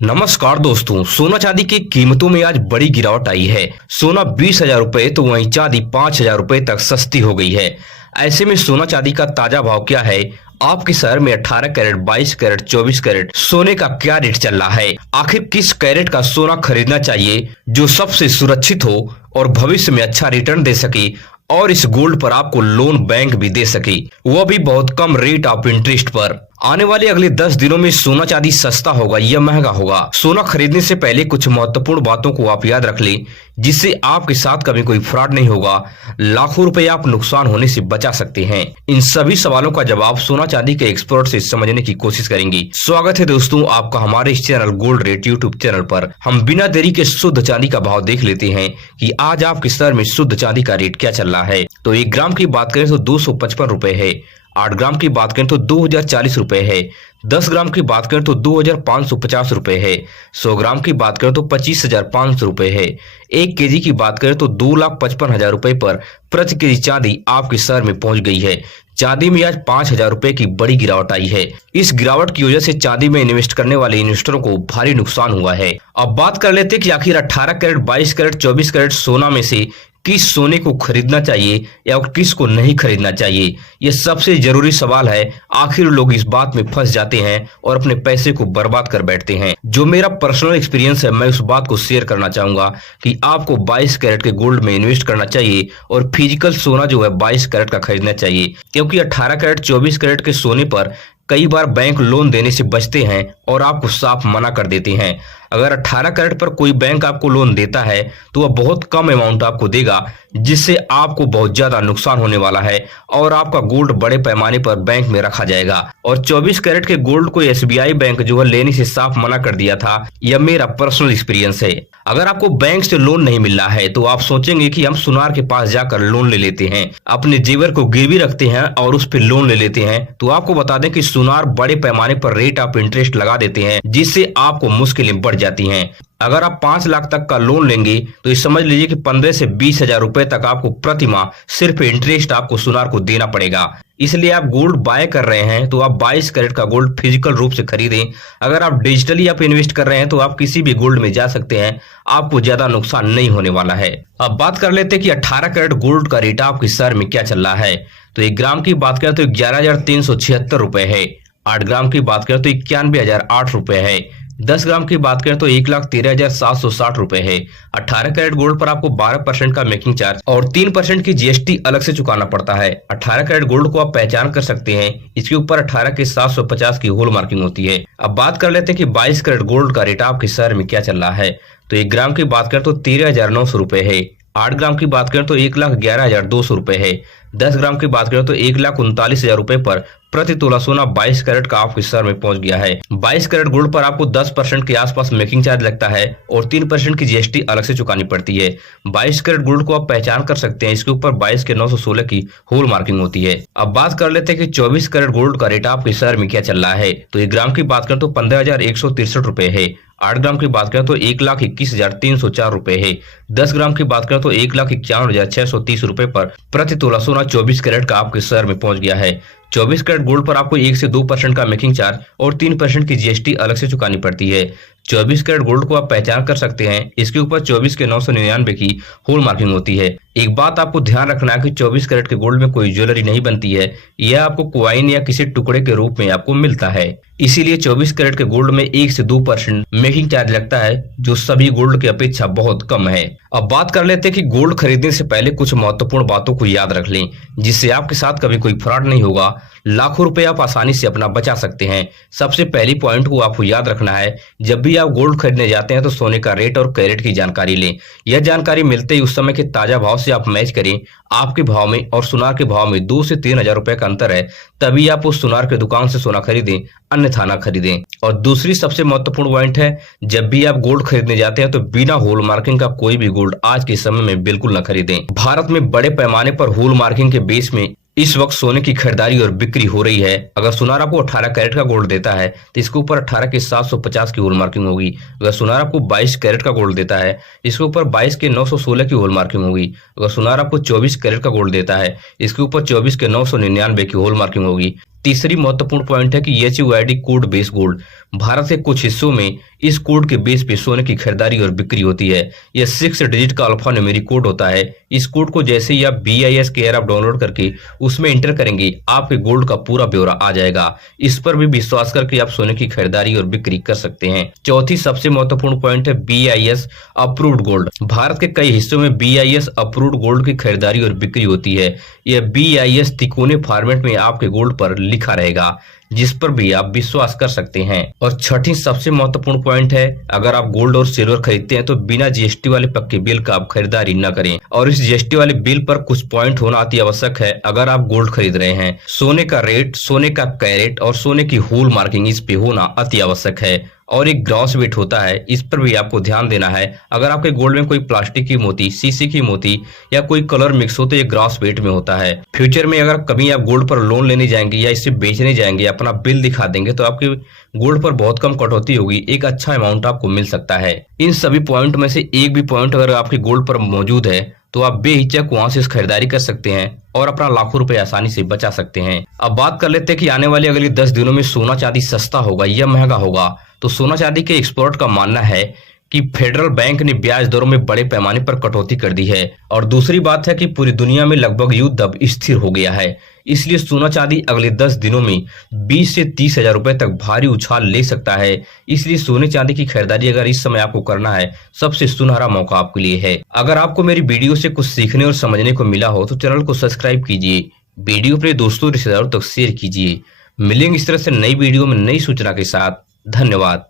नमस्कार दोस्तों, सोना चांदी की कीमतों में आज बड़ी गिरावट आई है। सोना 20,000 रुपए तो वहीं चांदी 5,000 रुपए तक सस्ती हो गई है। ऐसे में सोना चांदी का ताजा भाव क्या है? आपके शहर में 18 कैरेट, 22 कैरेट, 24 कैरेट सोने का क्या रेट चल रहा है? आखिर किस कैरेट का सोना खरीदना चाहिए जो सबसे सुरक्षित हो और भविष्य में अच्छा रिटर्न दे सके और इस गोल्ड पर आपको लोन बैंक भी दे सके, वह भी बहुत कम रेट ऑफ इंटरेस्ट पर। आने वाले अगले 10 दिनों में सोना चांदी सस्ता होगा या महंगा होगा? सोना खरीदने से पहले कुछ महत्वपूर्ण बातों को आप याद रख लें, जिससे आपके साथ कभी कोई फ्रॉड नहीं होगा। लाखों रुपए आप नुकसान होने से बचा सकते हैं। इन सभी सवालों का जवाब सोना चांदी के एक्सपर्ट से समझने की कोशिश करेंगे। स्वागत है दोस्तों आपका हमारे इस channel gold rate YouTube channel पर। हम बिना देरी के शुद्ध चांदी का भाव देख लेते हैं कि आज आपके शहर में शुद्ध चांदी का रेट क्या चल रहा है। तो 1 ग्राम की बात करें तो 255 रुपए है। 8 ग्राम की बात करें तो 2,040 रुपए है। 10 ग्राम की बात करें तो 2,550 रुपए है। 100 ग्राम की बात करें तो 25,500 रुपए है। 1 केजी की बात करें तो 2,55,000 रुपए पर प्रति केजी चांदी आपके शहर में पहुंच गई है। चांदी में आज 5,000 रुपए की बड़ी गिरावट आई है। इस गिरावट की वजह से चांदी में इन्वेस्ट करने वाले इन्वेस्टरों को भारी नुकसान हुआ है। अब बात कर लेते हैं कि आखिर 18 कैरेट, 22 कैरेट, 24 कैरेट सोना में से किस सोने को खरीदना चाहिए या किस को नहीं खरीदना चाहिए। यह सबसे जरूरी सवाल है। आखिर लोग इस बात में फंस जाते हैं और अपने पैसे को बर्बाद कर बैठते हैं। जो मेरा पर्सनल एक्सपीरियंस है, मैं उस बात को शेयर करना चाहूंगा कि आपको 22 कैरेट के गोल्ड में इन्वेस्ट करना चाहिए और फिजिकल सोना जो है 22 कैरेट का खरीदना चाहिए, क्योंकि 18 कैरेट, 24 कैरेट के सोने पर कई बार बैंक लोन देने से बचते हैं और आपको साफ मना कर देते हैं। अगर 18 कैरेट पर कोई बैंक आपको लोन देता है तो वह बहुत कम अमाउंट आपको देगा, जिससे आपको बहुत ज्यादा नुकसान होने वाला है और आपका गोल्ड बड़े पैमाने पर बैंक में रखा जाएगा। और 24 कैरेट के गोल्ड को एसबीआई बैंक जो है लेने से साफ मना कर दिया था। यह मेरा पर्सनल एक्सपीरियंस है। अगर आपको बैंक से लोन नहीं मिल रहा है तो आप सोचेंगे कि हम सुनार के पास जाकर लोन ले लेते हैं, अपने जेवर को गिरवी रखते हैं और उस पर लोन ले लेते हैं। तो आपको बता दें कि सुनार बड़े पैमाने पर रेट ऑफ इंटरेस्ट लगा देते हैं, जिससे आपको मुश्किलें बढ़ जाती हैं। अगर आप 5 लाख तक का लोन लेंगे तो ये समझ लीजिए कि 15 से 20,000 रुपए तक आपको प्रति माह सिर्फ इंटरेस्ट आपको सुनार को देना पड़ेगा। इसलिए आप गोल्ड बाय कर रहे हैं तो आप 22 कैरेट का गोल्ड फिजिकल रूप से खरीदें। अगर आप डिजिटली आप इन्वेस्ट कर रहे हैं तो आप किसी भी गोल्ड में जा सकते हैं, आपको ज्यादा नुकसान नहीं होने वाला है। अब बात कर लेते हैं कि 18 कैरेट गोल्ड का रेट आपके शहर में क्या चल रहा है। तो 1 ग्राम की बात करें तो 11,376 रुपए है। 8 ग्राम की बात करें तो 91,008 रुपए है। 10 ग्राम की बात करें तो 1,13,760 रुपए है। 18 कैरेट गोल्ड पर आपको 12% का मेकिंग चार्ज और 3% की जीएसटी अलग से चुकाना पड़ता है। 18 कैरेट गोल्ड को आप पहचान कर सकते हैं, इसके ऊपर 18 के 750 की होल मार्किंग होती है। अब बात कर लेते हैं कि 22 कैरेट गोल्ड का रेट आपके शहर में क्या चल रहा है। तो 1 ग्राम की बात करें तो 13,900 रुपए है। 8 ग्राम की बात करें तो 1,11,200 रुपए है। 10 ग्राम की बात करें तो 1,39,000 रुपए पर प्रति तोला सोना 22 कैरेट का आपके शहर में पहुंच गया है। 22 कैरेट गोल्ड पर आपको 10% के आसपास मेकिंग चार्ज लगता है और 3% की जीएसटी अलग से चुकानी पड़ती है। 22 कैरेट गोल्ड को आप पहचान कर सकते हैं, इसके ऊपर 22 के 916 की होल मार्किंग होती है। अब बात कर लेते हैं कि 24 कैरेट गोल्ड का रेट आपके शहर में क्या चल रहा है। तो 1 ग्राम की बात करें तो 15,163 रुपए है। 8 ग्राम की बात करें तो 1,21,304 रुपए है। 10 ग्राम की बात करें तो 1,51,630 रुपए पर प्रति तोला सोना 24 कैरेट का आपके शहर में पहुंच गया है। 24 कैरेट गोल्ड पर आपको 1 से 2% का मेकिंग चार्ज और 3% की जीएसटी अलग से चुकानी पड़ती है। 24 कैरेट गोल्ड को आप पहचान कर सकते हैं, इसके ऊपर 24 के 999 की होल मार्किंग होती है। एक बात आपको ध्यान रखना है कि 24 कैरेट के गोल्ड में कोई ज्वेलरी नहीं बनती है, यह आपको कॉइन या किसी टुकड़े के रूप में आपको मिलता है। इसीलिए 24 कैरेट के गोल्ड में 1 से 2% मेकिंग चार्ज लगता है, जो सभी गोल्ड की अपेक्षा बहुत कम है। अब बात कर लेते हैं कि गोल्ड खरीदने से पहले कुछ महत्वपूर्ण बातों को याद रख लें, जिससे आपके साथ कभी कोई फ्रॉड नहीं होगा। लाखों रुपए आप आसानी से अपना बचा सकते हैं। सबसे पहली पॉइंट को आपको याद रखना है, जब भी आप गोल्ड खरीदने जाते हैं तो सोने का रेट और कैरेट की जानकारी लें। यह जानकारी मिलते ही उस समय के ताजा भाव से आप मैच करें। आपके भाव में और सुनार के भाव में 2 से 3,000 रुपए का अंतर है, तभी आप उस सुनार के दुकान से सोना खरीदें, अन्यथा ना खरीदें। और दूसरी सबसे महत्वपूर्ण पॉइंट है, जब भी आप गोल्ड खरीदने जाते हैं तो बिना होल मार्किंग का कोई भी गोल्ड आज के समय में बिल्कुल न खरीदें। भारत में बड़े पैमाने पर होल मार्किंग के बेस में इस वक्त सोने की खरीदारी और बिक्री हो रही है। अगर सुनार आपको 18 कैरेट का गोल्ड देता है तो इसके ऊपर 18 के 750 की होल मार्किंग होगी। अगर सुनार आपको 22 कैरेट का गोल्ड देता है, इसके ऊपर 22 के 916 की होल मार्किंग होगी। अगर सुनार आपको 24 कैरेट का गोल्ड देता है, इसके ऊपर 24 के 999 की होल मार्किंग होगी। तीसरी महत्वपूर्ण पॉइंट है कि HUID code base gold. Bharat के कुछ हिस्सों में इस कोड के बेस पे सोने की खरीदारी और बिक्री होती है। यह 6 डिजिट का अल्फा न्यूमेरिक कोड होता है। इस कोड को जैसे ही आप BIS के ऐप डाउनलोड करके उसमें एंटर करेंगे, आपके गोल्ड का पूरा ब्यौरा आ जाएगा। इस पर भी विश्वास करके आप सोने की खरीदारी और बिक्री कर सकते हैं। चौथी सबसे महत्वपूर्ण पॉइंट है BIS अप्रूव्ड गोल्ड। भारत के कई हिस्सों में BIS अप्रूव्ड गोल्ड की खरीदारी और बिक्री होती है। यह BIS तिकोने फॉर्मेट में आपके गोल्ड पर लिखा रहेगा, जिस पर भी आप विश्वास कर सकते हैं। और छठी सबसे महत्वपूर्ण पॉइंट है, अगर आप गोल्ड और सिल्वर खरीदते हैं तो बिना GST वाले पक्के बिल का आप खरीदारी न करें। और इस GST वाले बिल पर कुछ पॉइंट होना अति आवश्यक है अगर आप गोल्ड खरीद रहे हैं। सोने का रेट, सोने का कैरेट और सोने की होल मार्किंग इस पे होना अति आवश्यक है। और एक ग्रॉस वेट होता है, इस पर भी आपको ध्यान देना है। अगर आपके गोल्ड में कोई प्लास्टिक की मोती, शीशे की मोती या कोई कलर मिक्स हो तो ये ग्रॉस वेट में होता है। फ्यूचर में अगर कभी आप गोल्ड पर लोन लेने जाएंगे या इसे बेचने जाएंगे, अपना बिल दिखा देंगे तो आपके गोल्ड पर बहुत कम कटौती होगी, एक अच्छा अमाउंट आपको मिल सकता है। इन सभी पॉइंट में से एक भी पॉइंट अगर आपके गोल्ड पर मौजूद है तो आप बेहिचक वहां से खरीदारी कर सकते हैं और अपना लाखों रुपए आसानी से बचा सकते हैं। अब बात कर लेते हैं कि आने वाले अगले 10 दिनों में सोना चांदी सस्ता होगा या महंगा होगा। तो सोना चांदी के एक्सपर्ट का मानना है कि फेडरल बैंक ने ब्याज दरों में बड़े पैमाने पर कटौती कर दी है। और दूसरी बात है कि पूरी दुनिया में लगभग युद्ध अब स्थिर हो गया है, इसलिए सोना चांदी अगले 10 दिनों में 20 से 30 हजार रुपए तक भारी उछाल ले सकता है। इसलिए सोने चांदी की खरीदारी अगर इस समय आपको करना है, सबसे सुनहरा मौका आपके लिए है। अगर आपको मेरी वीडियो से कुछ सीखने और समझने को मिला हो तो चैनल को सब्सक्राइब कीजिए, वीडियो अपने दोस्तों रिश्तेदारों तक शेयर कीजिए। मिलेंगे इस तरह से नई वीडियो में नई सूचना के साथ। धन्यवाद।